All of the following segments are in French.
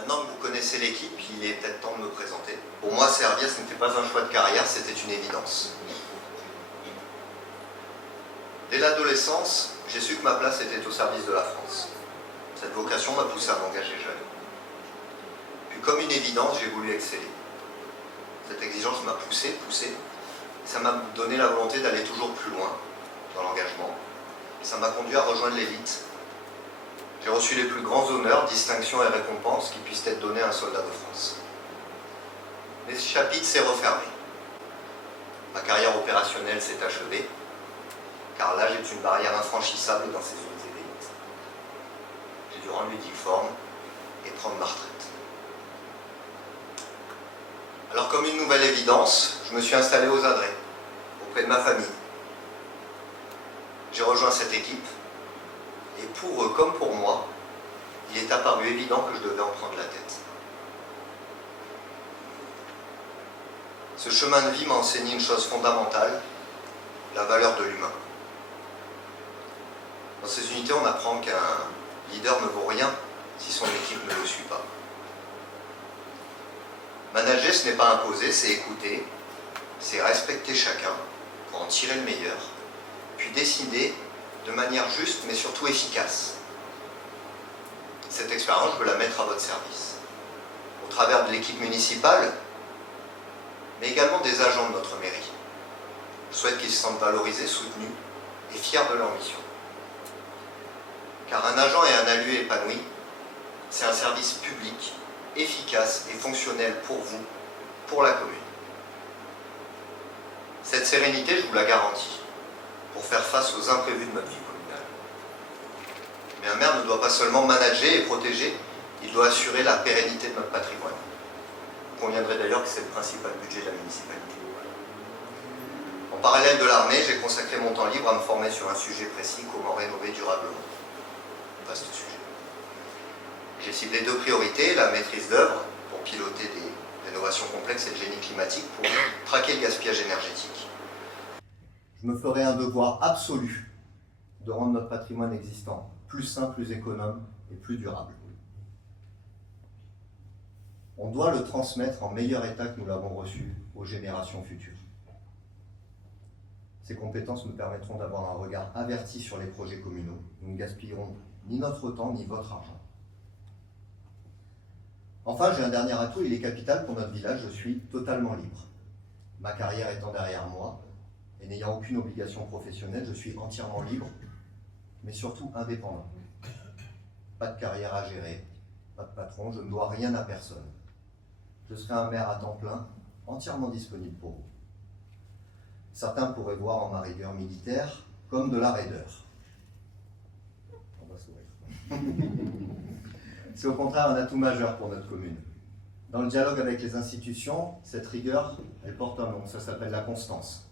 Maintenant que vous connaissez l'équipe, il est peut-être temps de me présenter. Pour moi, Servier, ce n'était pas un choix de carrière, c'était une évidence. Dès l'adolescence, j'ai su que ma place était au service de la France. Cette vocation m'a poussé à m'engager jeune. Puis comme une évidence, j'ai voulu exceller. Cette exigence m'a poussé. Ça m'a donné la volonté d'aller toujours plus loin dans l'engagement. Et ça m'a conduit à rejoindre l'élite. J'ai reçu les plus grands honneurs, distinctions et récompenses qui puissent être donnés à un soldat de France. Mais ce chapitre s'est refermé. Ma carrière opérationnelle s'est achevée, car l'âge est une barrière infranchissable dans ces unités d'élite. J'ai dû rendre ludique forme et prendre ma retraite. Alors comme une nouvelle évidence, je me suis installé aux Adrets, auprès de ma famille. J'ai rejoint cette équipe, et pour eux comme pour moi, il est apparu évident que je devais en prendre la tête. Ce chemin de vie m'a enseigné une chose fondamentale, la valeur de l'humain. Dans ces unités, on apprend qu'un leader ne vaut rien si son équipe ne le suit pas. Manager, ce n'est pas imposer, c'est écouter, c'est respecter chacun pour en tirer le meilleur, puis décider de manière juste, mais surtout efficace. Cette expérience, je veux la mettre à votre service. Au travers de l'équipe municipale, mais également des agents de notre mairie. Je souhaite qu'ils se sentent valorisés, soutenus et fiers de leur mission. Car un agent et un ALU épanoui, c'est un service public, efficace et fonctionnel pour vous, pour la commune. Cette sérénité, je vous la garantis, pour faire face aux imprévus de notre vie communale. Mais un maire ne doit pas seulement manager et protéger, il doit assurer la pérennité de notre patrimoine. Vous conviendrez d'ailleurs que c'est le principal budget de la municipalité. En parallèle de l'armée, j'ai consacré mon temps libre à me former sur un sujet précis, comment rénover durablement. Vaste sujet. J'ai ciblé deux priorités, la maîtrise d'œuvre pour piloter des rénovations complexes et le génie climatique pour traquer le gaspillage énergétique. Je me ferai un devoir absolu de rendre notre patrimoine existant plus sain, plus économe et plus durable. On doit le transmettre en meilleur état que nous l'avons reçu aux générations futures. Ces compétences nous permettront d'avoir un regard averti sur les projets communaux. Nous ne gaspillerons ni notre temps ni votre argent. Enfin, j'ai un dernier atout, il est capital pour notre village, je suis totalement libre. Ma carrière étant derrière moi, et n'ayant aucune obligation professionnelle, je suis entièrement libre, mais surtout indépendant. Pas de carrière à gérer, pas de patron, je ne dois rien à personne. Je serai un maire à temps plein, entièrement disponible pour vous. Certains pourraient voir en ma rigueur militaire comme de la raideur. On va sourire. C'est au contraire un atout majeur pour notre commune. Dans le dialogue avec les institutions, cette rigueur, elle porte un nom, ça s'appelle la constance.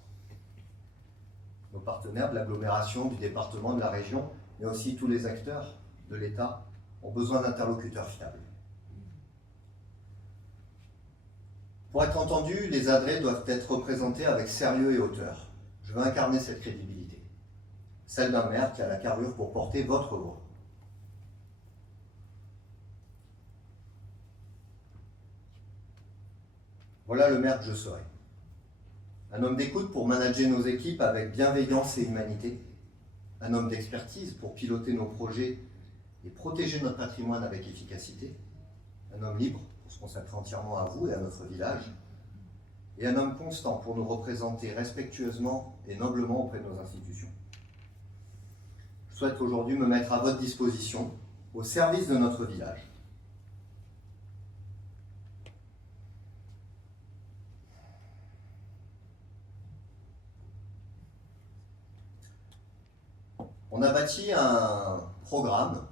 Nos partenaires de l'agglomération, du département, de la région, mais aussi tous les acteurs de l'État ont besoin d'interlocuteurs fiables. Pour être entendus, les Adrets doivent être représentés avec sérieux et hauteur. Je veux incarner cette crédibilité, celle d'un maire qui a la carrure pour porter votre voix. Voilà le maire que je serai. Un homme d'écoute pour manager nos équipes avec bienveillance et humanité. Un homme d'expertise pour piloter nos projets et protéger notre patrimoine avec efficacité. Un homme libre pour se consacrer entièrement à vous et à notre village. Et un homme constant pour nous représenter respectueusement et noblement auprès de nos institutions. Je souhaite aujourd'hui me mettre à votre disposition, au service de notre village. On a bâti un programme,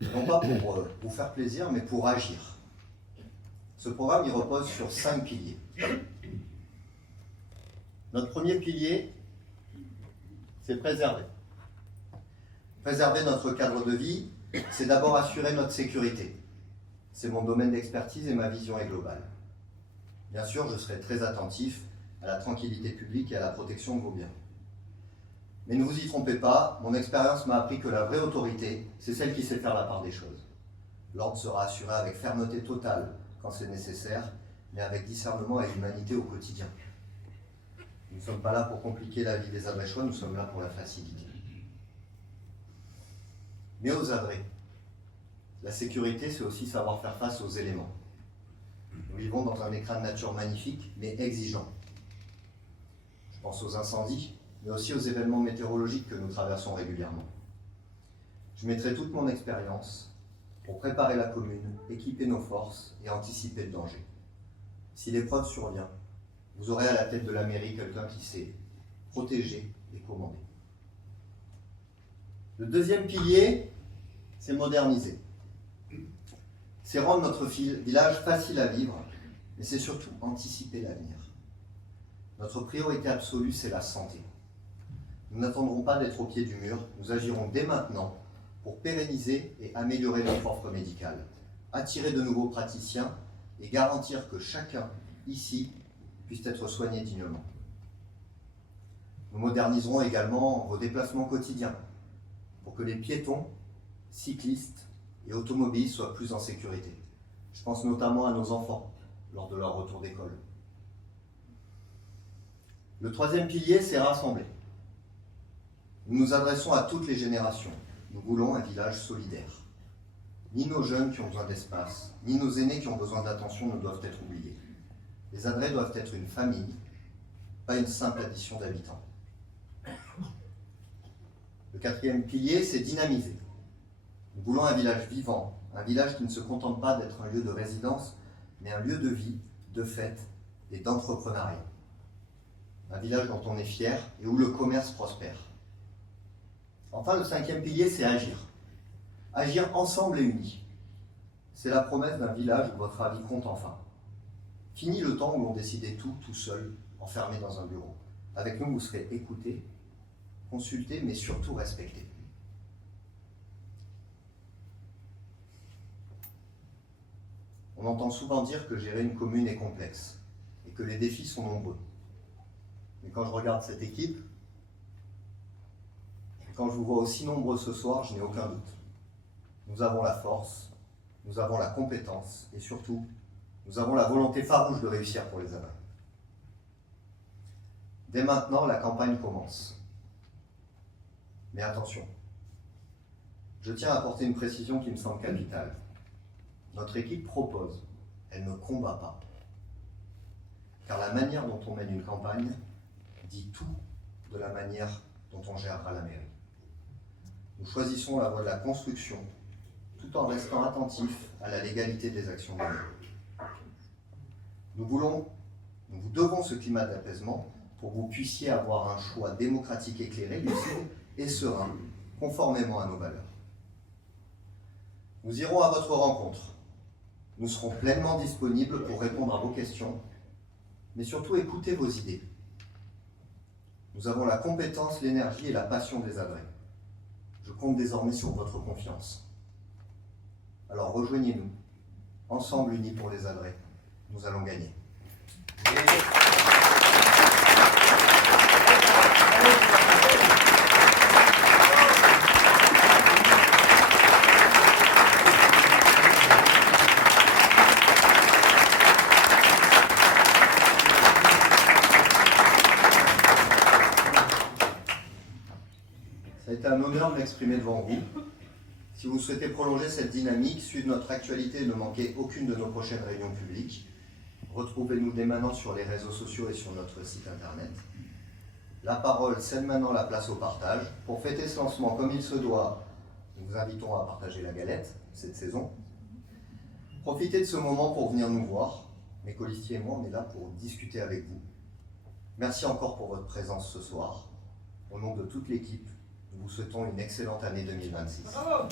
non pas pour vous faire plaisir, mais pour agir. Ce programme, il repose sur 5 piliers. Notre premier pilier, c'est préserver. Préserver notre cadre de vie, c'est d'abord assurer notre sécurité. C'est mon domaine d'expertise et ma vision est globale. Bien sûr, je serai très attentif à la tranquillité publique et à la protection de vos biens. Mais ne vous y trompez pas, mon expérience m'a appris que la vraie autorité, c'est celle qui sait faire la part des choses. L'ordre sera assuré avec fermeté totale quand c'est nécessaire, mais avec discernement et humanité au quotidien. Nous ne sommes pas là pour compliquer la vie des Adréchois, nous sommes là pour la faciliter. Mais aux Adrés, la sécurité, c'est aussi savoir faire face aux éléments. Nous vivons dans un écrin de nature magnifique, mais exigeant. Je pense aux incendies, mais aussi aux événements météorologiques que nous traversons régulièrement. Je mettrai toute mon expérience pour préparer la commune, équiper nos forces et anticiper le danger. Si l'épreuve survient, vous aurez à la tête de la mairie quelqu'un qui sait protéger et commander. Le deuxième pilier, c'est moderniser. C'est rendre notre village facile à vivre, mais c'est surtout anticiper l'avenir. Notre priorité absolue, c'est la santé. Nous n'attendrons pas d'être au pied du mur, nous agirons dès maintenant pour pérenniser et améliorer notre offre médicale, attirer de nouveaux praticiens et garantir que chacun, ici, puisse être soigné dignement. Nous moderniserons également vos déplacements quotidiens pour que les piétons, cyclistes et automobilistes soient plus en sécurité. Je pense notamment à nos enfants lors de leur retour d'école. Le troisième pilier, c'est rassembler. Nous nous adressons à toutes les générations. Nous voulons un village solidaire. Ni nos jeunes qui ont besoin d'espace, ni nos aînés qui ont besoin d'attention ne doivent être oubliés. Les Adrets doivent être une famille, pas une simple addition d'habitants. Le quatrième pilier, c'est dynamiser. Nous voulons un village vivant, un village qui ne se contente pas d'être un lieu de résidence, mais un lieu de vie, de fête et d'entrepreneuriat. Un village dont on est fier et où le commerce prospère. Enfin, le cinquième pilier, c'est agir. Agir ensemble et unis. C'est la promesse d'un village où votre avis compte enfin. Fini le temps où l'on décidait tout seul, enfermé dans un bureau. Avec nous, vous serez écoutés, consultés, mais surtout respectés. On entend souvent dire que gérer une commune est complexe et que les défis sont nombreux. Mais quand je regarde cette équipe, et quand je vous vois aussi nombreux ce soir, je n'ai aucun doute. Nous avons la force, nous avons la compétence et surtout, nous avons la volonté farouche de réussir pour les Adrets. Dès maintenant, la campagne commence. Mais attention, je tiens à apporter une précision qui me semble capitale. Notre équipe propose, elle ne combat pas. Car la manière dont on mène une campagne dit tout de la manière dont on gérera la mairie. Nous choisissons la voie de la construction, tout en restant attentifs à la légalité des actions menées. Nous vous devons ce climat d'apaisement pour que vous puissiez avoir un choix démocratique éclairé, lucide et serein, conformément à nos valeurs. Nous irons à votre rencontre. Nous serons pleinement disponibles pour répondre à vos questions, mais surtout écouter vos idées. Nous avons la compétence, l'énergie et la passion des Adrets. Je compte désormais sur votre confiance. Alors rejoignez-nous, ensemble unis pour les Adrets. Nous allons gagner. Ça a été un honneur de m'exprimer devant vous. Si vous souhaitez prolonger cette dynamique, suivre notre actualité et ne manquer aucune de nos prochaines réunions publiques, retrouvez-nous dès maintenant sur les réseaux sociaux et sur notre site internet. La parole cède maintenant la place au partage. Pour fêter ce lancement comme il se doit, nous vous invitons à partager la galette cette saison. Profitez de ce moment pour venir nous voir. Mes colistiers et moi, on est là pour discuter avec vous. Merci encore pour votre présence ce soir. Au nom de toute l'équipe, nous vous souhaitons une excellente année 2026. Bravo.